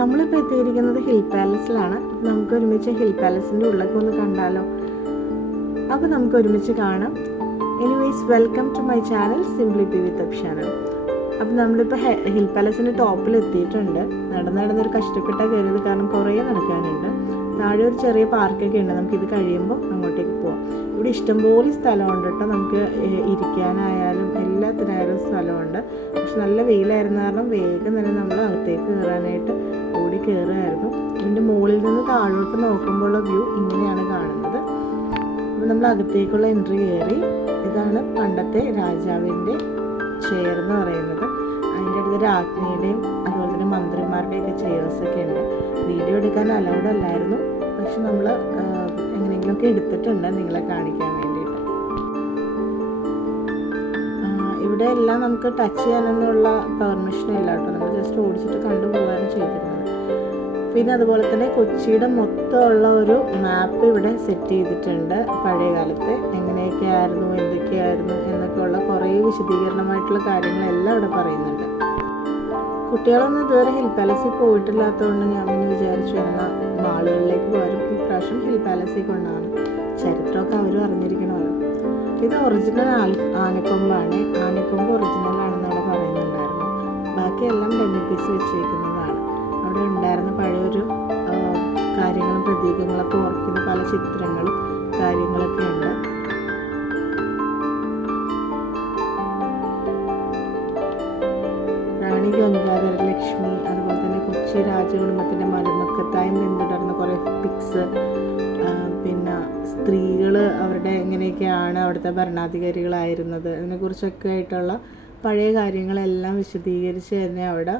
നമ്മളിപ്പോൾ എത്തിയിരിക്കുന്നത് ഹിൽ പാലസിലാണ്. നമുക്ക് ഒരുമിച്ച് ഹിൽ പാലസിൻ്റെ ഉള്ളൊക്കെ ഒന്ന് കണ്ടാലോ? അപ്പോൾ നമുക്ക് ഒരുമിച്ച് കാണാം. Anyways, welcome to my channel simply P with Afshana. അപ്പോൾ നമ്മളിപ്പോൾ ഹിൽ പാലസിൻ്റെ ടോപ്പിൽ എത്തിയിട്ടുണ്ട്. നടന്നൊരു കഷ്ടപ്പെട്ടാൽ കയറിയത്, കാരണം കുറേ നടക്കാനുണ്ട്. താഴെ ഒരു ചെറിയ പാർക്കൊക്കെ ഉണ്ട്. നമുക്കിത് കഴിയുമ്പോൾ അങ്ങോട്ടേക്ക് പോവാം. ഇവിടെ ഇഷ്ടംപോലെ സ്ഥലമുണ്ട് കേട്ടോ. നമുക്ക് ഇരിക്കാനായാലും എല്ലാത്തിനായാലും സ്ഥലമുണ്ട്. പക്ഷെ നല്ല വെയിലായിരുന്ന കാരണം വേഗം തന്നെ നമ്മൾ അകത്തേക്ക് കയറാനായിട്ട് ഓടി കയറുമായിരുന്നു. ഇതിൻ്റെ മുകളിൽ നിന്ന് താഴോട്ട് നോക്കുമ്പോഴുള്ള വ്യൂ ഇങ്ങനെയാണ് കാണുന്നത്. അപ്പോൾ നമ്മൾ അകത്തേക്കുള്ള എൻട്രി കയറി. ഇതാണ് പണ്ടത്തെ രാജാവിൻ്റെ ചെയർ എന്ന് പറയുന്നത്. അതിൻ്റെ അടുത്ത് രാജ്ഞിയുടെയും അതുപോലെ തന്നെ മന്ത്രിമാരുടെയൊക്കെ ചെയേഴ്സൊക്കെ ഉണ്ട്. വീഡിയോ എടുക്കാൻ അലൗഡ് അല്ലായിരുന്നു, പക്ഷെ നമ്മൾ എങ്ങനെയെങ്കിലുമൊക്കെ എടുത്തിട്ടുണ്ട് നിങ്ങളെ കാണിക്കാൻ വേണ്ടിയിട്ട്. ഇവിടെ എല്ലാം നമുക്ക് ടച്ച് ചെയ്യാനൊന്നുള്ള പെർമിഷൻ ഇല്ല കേട്ടോ. നമ്മൾ ജസ്റ്റ് ഓടിച്ചിട്ട് കണ്ടുപോകാനും ചെയ്തിരുന്നത്. പിന്നെ അതുപോലെ തന്നെ കൊച്ചിയുടെ മൊത്തമുള്ള ഒരു മാപ്പ് ഇവിടെ സെറ്റ് ചെയ്തിട്ടുണ്ട്. പഴയ കാലത്ത് എങ്ങനെയൊക്കെയായിരുന്നു, എന്തൊക്കെയായിരുന്നു എന്നൊക്കെയുള്ള കുറേ വിശദീകരണമായിട്ടുള്ള കാര്യങ്ങളെല്ലാം ഇവിടെ പറയുന്നുണ്ട്. കുട്ടികളൊന്നും ഇതുവരെ ഹിൽ പാലസിൽ പോയിട്ടില്ലാത്തതുകൊണ്ട് ഞാൻ പിന്നെ വിചാരിച്ചു എന്നാൽ മാളുകളിലേക്ക് പോകാനും ഈ പ്രാവശ്യം ഹിൽ പാലസിൽ കൊണ്ടാണ്. ചരിത്രമൊക്കെ അവരും അറിഞ്ഞിരിക്കണമല്ലോ. ഇത് ഒറിജിനൽ ആനക്കൊമ്പാണ്. ആനക്കൊമ്പ് ഒറിജിനലാണെന്ന് അവിടെ പറയുന്നുണ്ടായിരുന്നു. ബാക്കിയെല്ലാം ഡെമ്മി പീസ് വെച്ചിരിക്കുന്നതാണ്. അവിടെ ഉണ്ടായിരുന്ന പഴയൊരു കാര്യങ്ങളും പ്രതീകങ്ങളൊക്കെ ഓർക്കുന്ന പല ചിത്രങ്ങളും കാര്യങ്ങളൊക്കെ ഉണ്ട്. റാണി ഗംഗാധര ലക്ഷ്മി, അതുപോലെ തന്നെ കൊച്ചി രാജകുടുംബത്തിൻ്റെ മരുമക്കത്തായും പിന്തുടർന്ന കുറേ പിക്സ്, പിന്നെ സ്ത്രീകൾ അവരുടെ എങ്ങനെയൊക്കെയാണ് അവിടുത്തെ ഭരണാധികാരികളായിരുന്നത്, അതിനെക്കുറിച്ചൊക്കെ ആയിട്ടുള്ള പഴയ കാര്യങ്ങളെല്ലാം വിശദീകരിച്ച് തന്നെ അവിടെ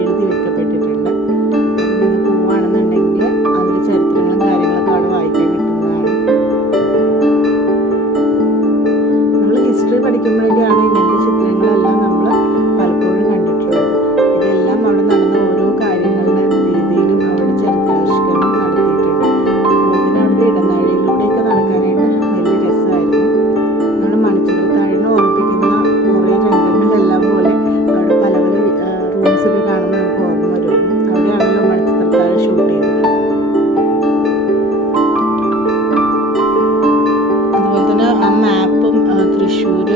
എഴുതി വെക്കപ്പെട്ടിട്ടുണ്ട്. നിങ്ങൾ പോവുകയാണെന്നുണ്ടെങ്കിൽ അതിൻ്റെ ചരിത്രങ്ങളും കാര്യങ്ങളൊക്കെ അവിടെ വായിക്കാൻ കിട്ടുന്നതാണ്. നമ്മൾ ഹിസ്റ്ററി പഠിക്കുമ്പോഴൊക്കെയാണ് ഇങ്ങനത്തെ ചിത്രങ്ങളെല്ലാം നമ്മൾ പലപ്പോഴും കണ്ടിട്ടുള്ളത്. ഇതെല്ലാം അവിടെ നടന്ന ഓരോ കാര്യങ്ങളുടെ രീതിയിലും അവിടെ ചരിത്രാവിഷ്കരണം നടത്തിയിട്ടുണ്ട്. അതുപോലെ തന്നെ അവിടുത്തെ ഇടനാഴിയിലൂടെയൊക്കെ നടക്കാനായിട്ട് വലിയ രസമായിരുന്നു. നമ്മുടെ മണിച്ചിത്രത്താഴിനെ ഓർമ്മിപ്പിക്കുന്ന കുറേ രംഗങ്ങളെല്ലാം പോലെ അവിടെ പല പല റൂംസൊക്കെ കാണുമ്പോൾ നമുക്ക് ഓർമ്മ വരുമായിരുന്നു. അവിടെയാണല്ലോ മണിച്ചിത്രത്താഴ് ഷൂട്ട് ചെയ്തത്. അതുപോലെ തന്നെ ആ മാപ്പും തൃശ്ശൂർ,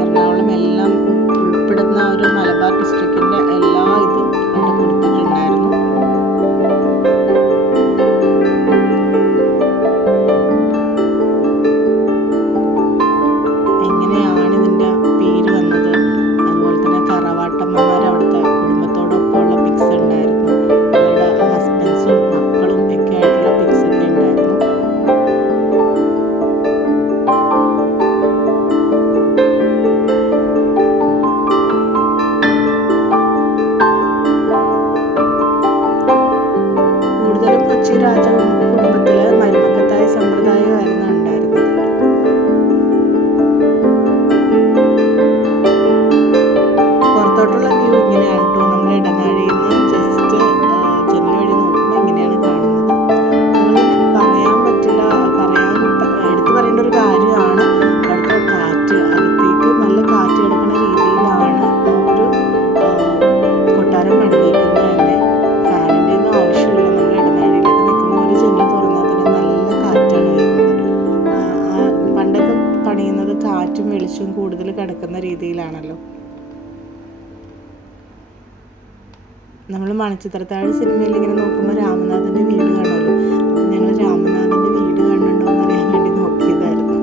എറണാകുളം എല്ലാം ഉൾപ്പെടുന്ന ഒരു മലബാർ ഡിസ്ട്രിക്റ്റിൻ്റെ എല്ലാ ഇതും അവിടെ കൊടുത്തിട്ടുണ്ടായിരുന്നു. എങ്ങനെയാണ് ഇതിൻ്റെ പേര് വന്നത്, അതുപോലെ തന്നെ തറവാട്ടമ്മമാർ അവിടുത്തെ കുടുംബത്തോടൊപ്പമുള്ള പിക്സ് ഉണ്ടായിരുന്നു. അവരുടെ ഹസ്ബൻഡ്സും മക്കളും ഒക്കെ ആയിട്ടുള്ള പിക്സ് ഒക്കെ ഉണ്ടായിരുന്നു. കൂടുതലും കൊച്ചി രാജകുടുംബത്തിൽ മരുമക്കത്തായ സമ്പ്രദായമായിരുന്നു ഉണ്ടായിരുന്നത്. പുറത്തോട്ടുള്ള വ്യൂ ഇങ്ങനെയാണ് കേട്ടോ. നമ്മുടെ ഇടനാഴിയിൽ നിന്ന് ജസ്റ്റ് ജനൽ വഴി നോക്കുമ്പോൾ ഇങ്ങനെയാണ് കാണുന്നത്. നമ്മളിങ്ങനെ പറയാൻ പറ്റില്ല, എടുത്തു പറയേണ്ട ഒരു കാര്യമാണ് അവിടുത്തെ കാറ്റ്. അകത്തേക്ക് നല്ല കാറ്റ് കിടക്കുന്ന രീതിയിലാണ് ഒരു കൊട്ടാരം പണിതിരിക്കുന്നത് തന്നെ. ഫാനിൻ്റെ ഒന്നും ആവശ്യമില്ല. നമ്മൾ ഇടനാഴിയിലൊക്കെ നിൽക്കുമ്പോൾ ഒരു ജനൽ തുറന്നാൽ തന്നെ നല്ല കാറ്റാണ് വരുന്നത്. പണ്ടൊക്കെ പണിയുന്നത് കാറ്റും വെളിച്ചവും കൂടുതൽ കിടക്കുന്ന രീതിയിലാണല്ലോ. നമ്മൾ മണിച്ചിത്രത്താഴ് സിനിമയിൽ ഇങ്ങനെ നോക്കുമ്പോൾ രാമനാഥൻ്റെ വീട് കാണുമല്ലോ. അപ്പം ഞങ്ങൾ രാമനാഥൻ്റെ വീട് കാണുന്നുണ്ടോ എന്നറിയാൻ വേണ്ടി നോക്കിയതായിരുന്നു.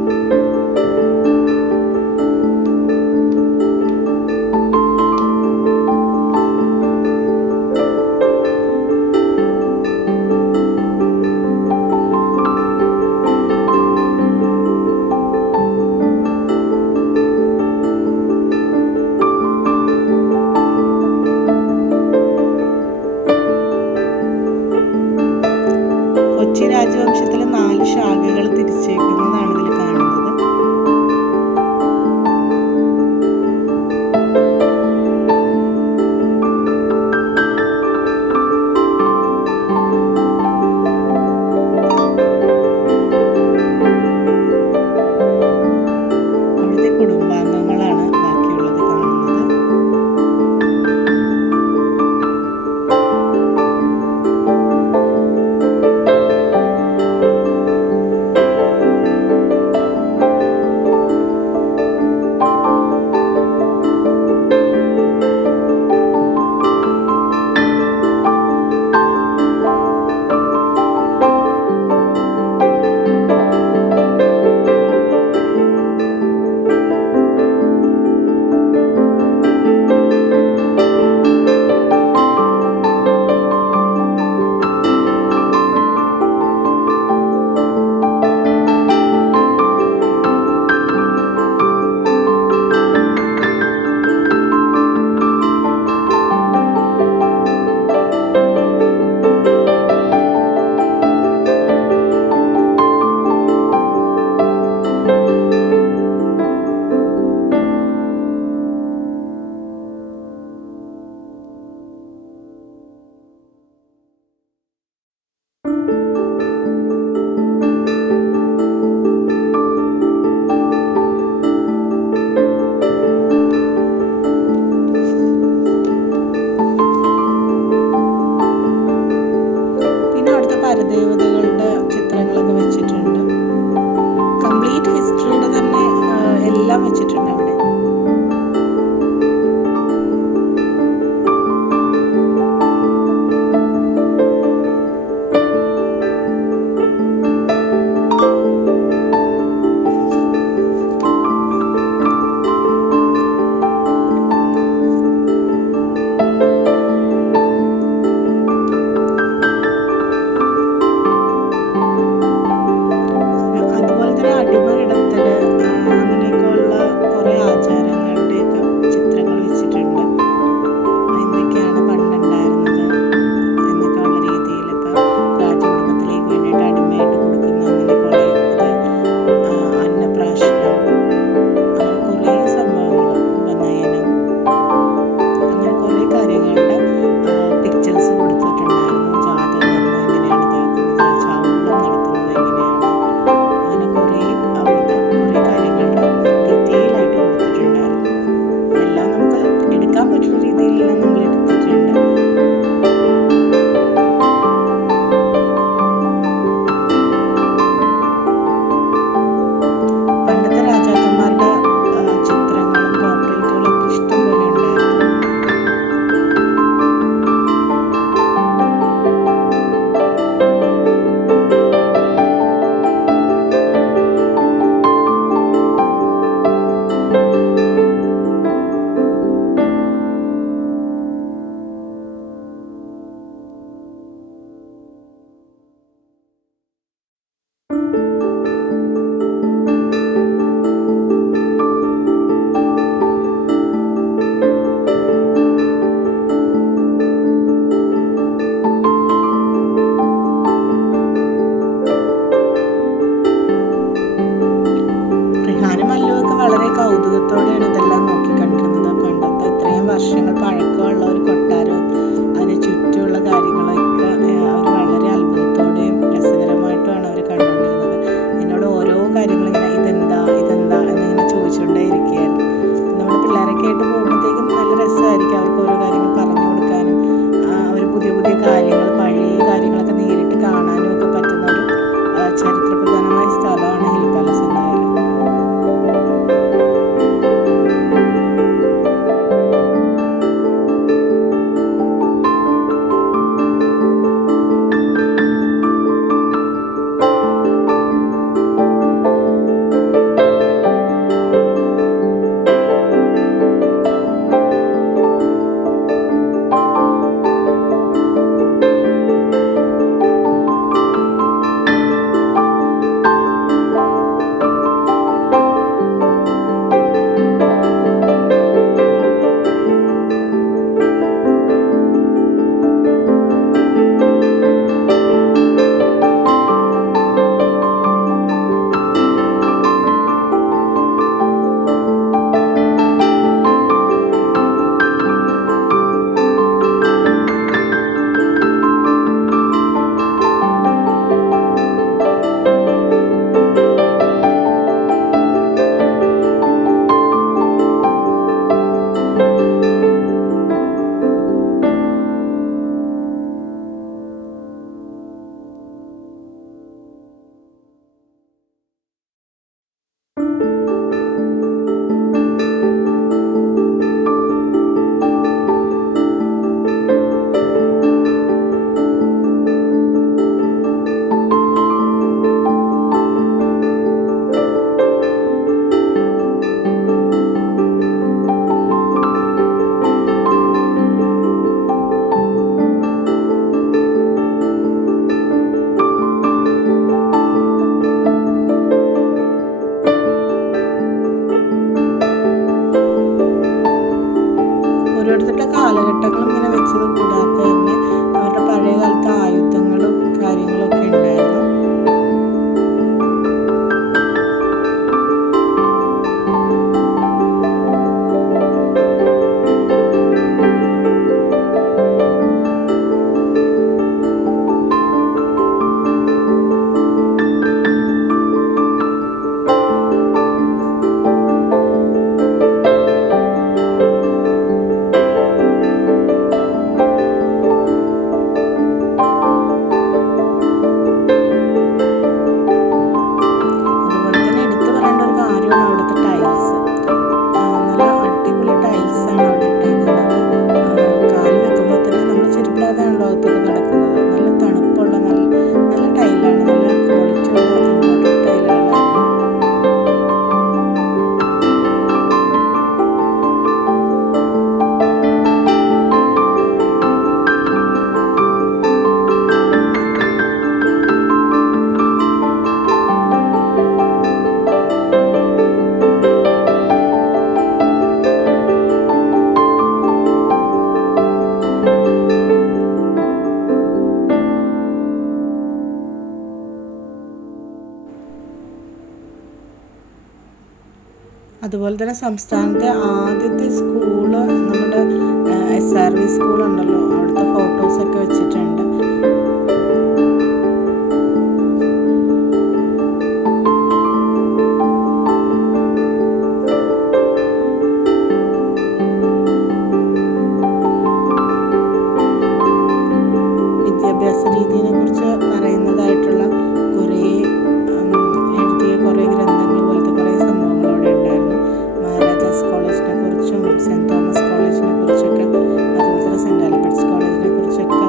ഒക്കെ ആയിട്ട് പോകുമ്പോഴത്തേക്കും നല്ല രസമായിരിക്കും അവർക്ക് ഓരോ കാര്യങ്ങൾ പറഞ്ഞു കൊടുക്കാനും അവർ പുതിയ പുതിയ കാര്യങ്ങൾ പഴയ കാര്യങ്ങളൊക്കെ നേരിട്ട് കാണാനും ഒക്കെ പറ്റുന്ന ഒരു ചരിത്രപ്രധാനമായ സ്ഥലമാണ് ഹിൽ പാലസ് എന്തായാലും. ഓരോരുത്തരുടെ കാലഘട്ടങ്ങളും ഇങ്ങനെ വെച്ചത് കൂടാതെ തന്നെ അവരുടെ പഴയ കാലത്തെ ആയുധങ്ങളും കാര്യങ്ങളൊക്കെ ഉണ്ടായിരുന്നു. അതുപോലെ തന്നെ സംസ്ഥാനത്തെ ആദ്യത്തെ സ്കൂള് നമ്മുടെ SRV സ്കൂളുണ്ടല്ലോ, അവിടുത്തെ ഫോട്ടോസൊക്കെ വെച്ചിട്ടുണ്ട്. വിദ്യാഭ്യാസ രീതിയെ കുറിച്ച് പറയുന്നതായിട്ടുള്ള കുറേ എഴുതിയ കുറേ ഗ്രന്ഥങ്ങൾ പോലത്തെ കുറേ സംഭവങ്ങൾ അവിടെ ഉണ്ടായിരുന്നു. മഹാരാജാസ് കോളേജിനെ കുറിച്ചും സെൻറ് തോമസ് കോളേജിനെ കുറിച്ചൊക്കെ അതുപോലെ തന്നെ സെൻറ് ആൽബർട്ട്സ് കോളേജിനെ കുറിച്ചൊക്കെ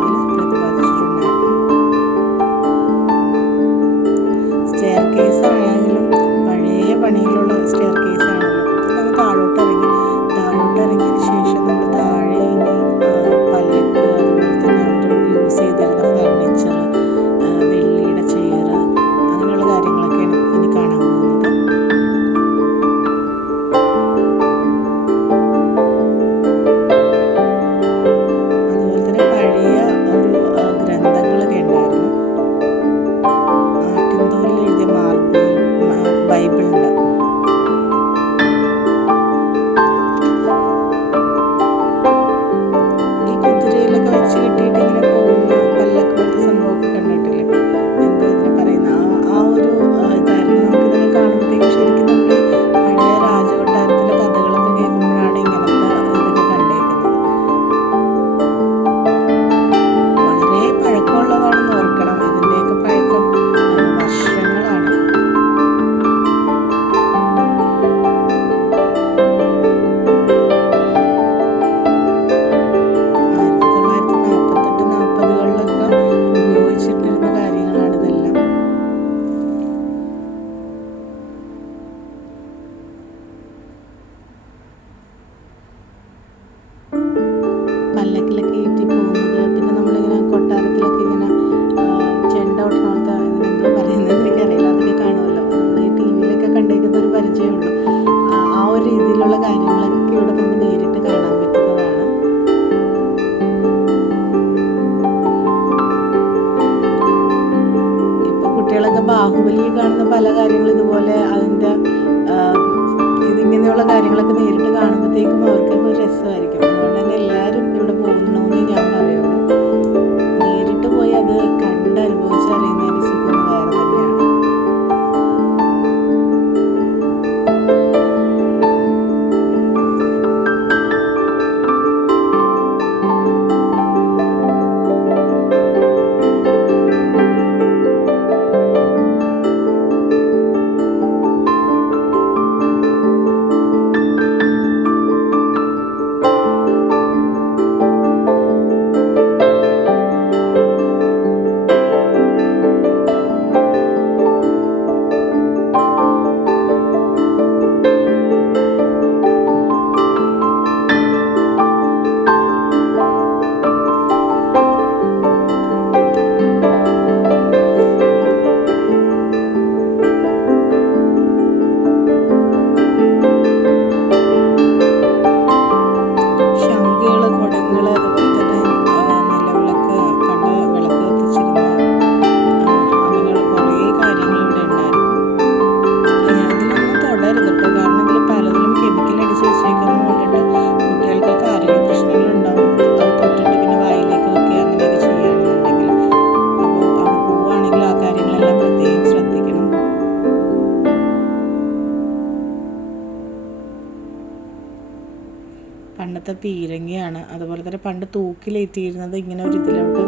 പണ്ടത്തെ പീരങ്കിയാണ്. അതുപോലെ തന്നെ പണ്ട് തൂക്കിലേറ്റിയിരുന്നത് ഇങ്ങനെ ഒരു ഇതിലോട്ട്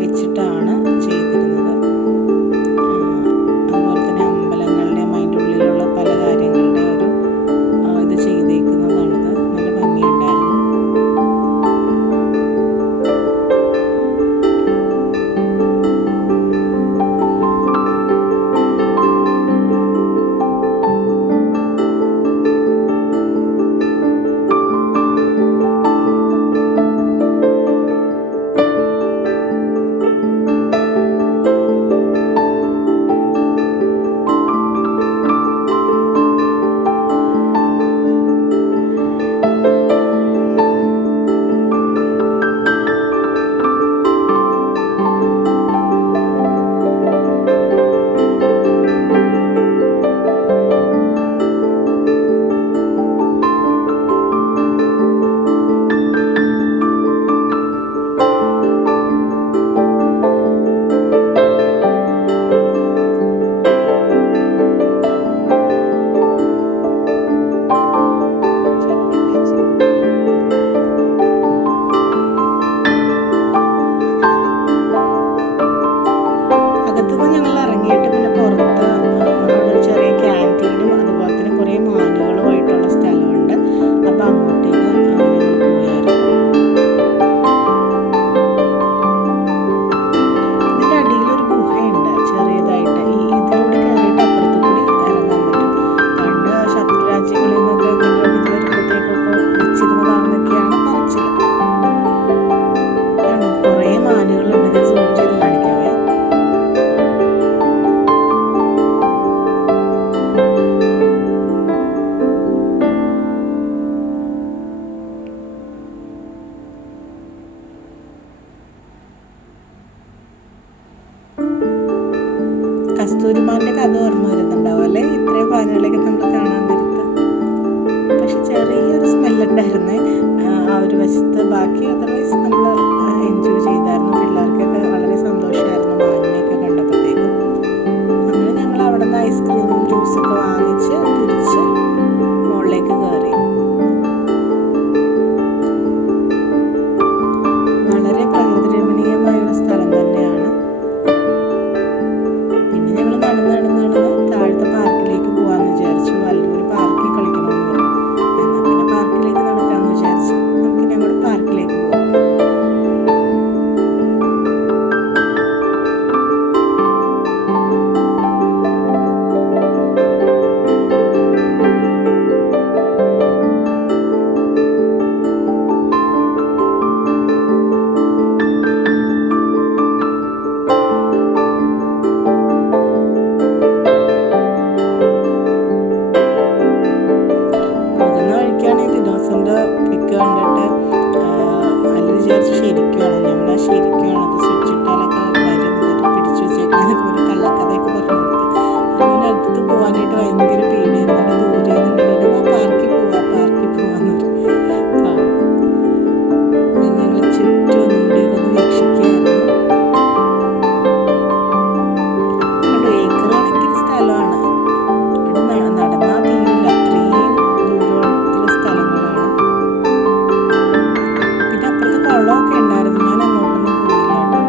വെച്ചിട്ടാണ് ചെയ്തിരുന്നത്. അതുപോലെ തന്നെ അമ്പലങ്ങളുടെയും അതിൻ്റെ ഉള്ളിലുള്ള പല കാര്യങ്ങളുടെ ഒരു ഇത് ചെയ്തേക്കുന്നതാണിത്. നല്ല ഭംഗിയുണ്ടായിരുന്നു. കസ്തൂരിമാൻ്റെ കഥ ഓർമ്മ വരുന്നുണ്ടാവും അല്ലേ? ഇത്രയും പാനുകളൊക്കെ നമ്മൾ കാണാൻ നേരത്ത്. പക്ഷെ ചെറിയൊരു സ്മെല്ലുണ്ടായിരുന്നേ ആ ഒരു വശത്ത്. ബാക്കി അതർവൈസ് നമ്മൾ എൻജോയ് ചെയ്തായിരുന്നു. പിള്ളേർക്കൊക്കെ വളരെ സന്തോഷമായിരുന്നു മാനിനെയൊക്കെ കണ്ടപ്പോഴത്തേക്കും. അങ്ങനെ ഞങ്ങൾ അവിടെ നിന്ന് ഐസ്ക്രീമും ജ്യൂസൊക്കെ വാങ്ങിച്ച് തിരിച്ച് മുകളിലേക്ക് കയറി. വളരെ പ്രകൃതി രമണീയമായൊരു സ്ഥലം തന്നെയാണ്. താഴത്തെ പാർക്കിലേക്ക് പോകാമെന്ന് വിചാരിച്ചു. വല്ലൂർ പാർക്കിൽ കളിക്കണമെന്ന് പറഞ്ഞു. എന്നാൽ പിന്നെ പാർക്കിലേക്ക് നടക്കാമെന്ന് വിചാരിച്ചു. നമുക്കിനി അങ്ങോട്ട് പാർക്കിലേക്ക് പോകാം. പിക്ക് കണ്ടിട്ട് അതിൽ വിചാരിച്ച് ശരിക്കുവാണ് ഞമ്മളാ ശരിക്കുവാണ് അത് സ്വിച്ച് ഇട്ടാലൊക്കെ വരുന്നത് പിടിച്ചു വെച്ചേക്കുന്നതൊക്കെ ഒരു കള്ളക്കഥയൊക്കെ പറഞ്ഞു കൊടുത്ത് അങ്ങനെ അടുത്ത് പോകാനായിട്ട് ഭയങ്കര പേടിയായിരുന്നു. ദൂരെ നിന്നുണ്ടെങ്കിലും പാർക്കിൽ പോവാന്ന് പറഞ്ഞു. പിന്നെ ഞങ്ങൾ ചുറ്റും ഒന്നും കൂടി ഒന്ന് വീക്ഷിക്കുകയായിരുന്നു. കണ്ടു, ഏക്കർ കണക്കിന് സ്ഥലമാണ്. ഇവിടെ നടന്നാൽ തീരില്ല, അത്രയും ദൂരത്തിലുള്ള സ്ഥലങ്ങളാണ്. കുളമൊക്കെ ഉണ്ടായിരുന്നു. ഞാൻ അങ്ങോട്ടൊന്നും പോയില്ല കേട്ടോ.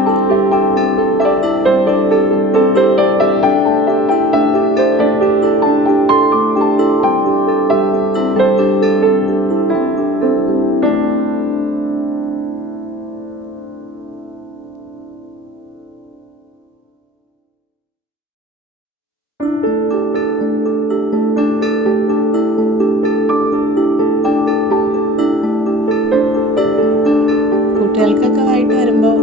കുട്ടികളൊക്കെ ആയിട്ട് വരുമ്പോൾ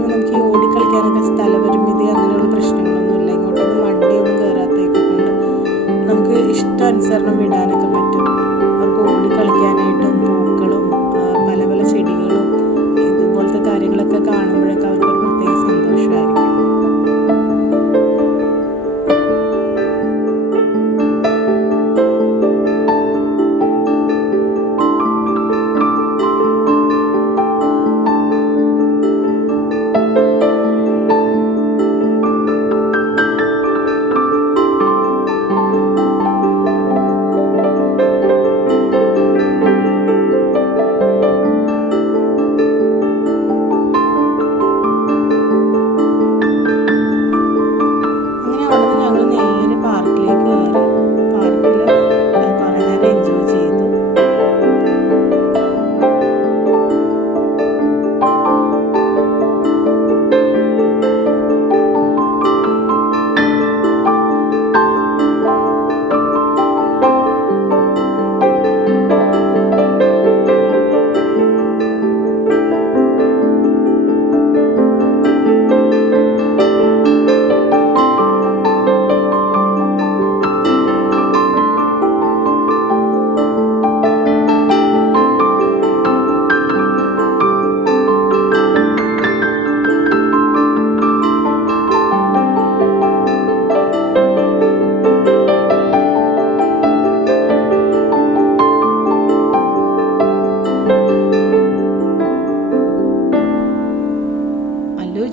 നമുക്ക് ഈ ഓടിക്കളിക്കാനൊക്കെ സ്ഥലപരിമിതി അങ്ങനെയുള്ള പ്രശ്നങ്ങളൊന്നുമില്ല. ഇങ്ങോട്ടൊന്നും വണ്ടിയൊന്നും കയറാത്തേക്കെ കൊണ്ട് നമുക്ക് ഇഷ്ടാനുസരണം വിടാനൊക്കെ പറ്റും. അവർക്ക് ഓടിക്കളിക്കാനായിട്ടും പൂക്കളും പല പല ചെടികളും ഇതുപോലത്തെ കാര്യങ്ങളൊക്കെ കാണുമ്പോഴൊക്കെ അവർക്കൊരു പ്രത്യേക സന്തോഷമായിരിക്കും.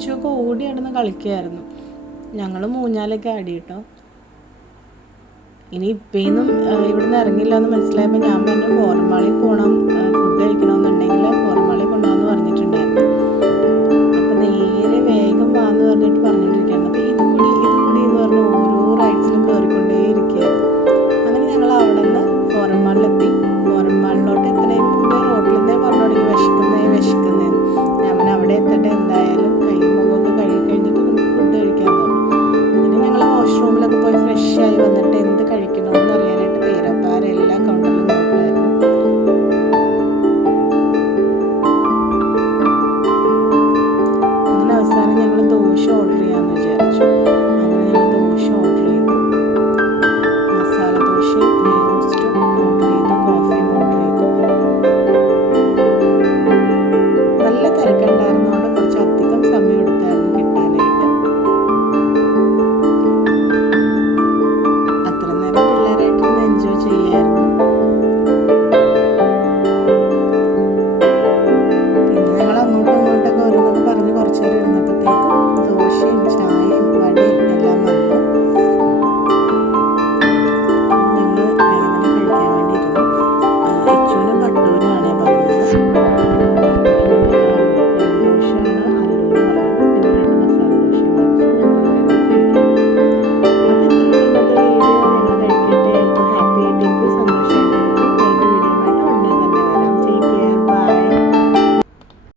അച്ചുമൊക്കെ ഓടി നടന്ന് കളിക്കുകയായിരുന്നു. ഞങ്ങൾ മൂഞ്ഞാലൊക്കെ ആടി കേട്ടോ. ഇനി ഇപ്പേന്നും ഇവിടുന്ന് ഇറങ്ങില്ല എന്ന് മനസ്സിലായപ്പോൾ ഞാൻ പറഞ്ഞു ഫോറൻ മാളിൽ പോകണം,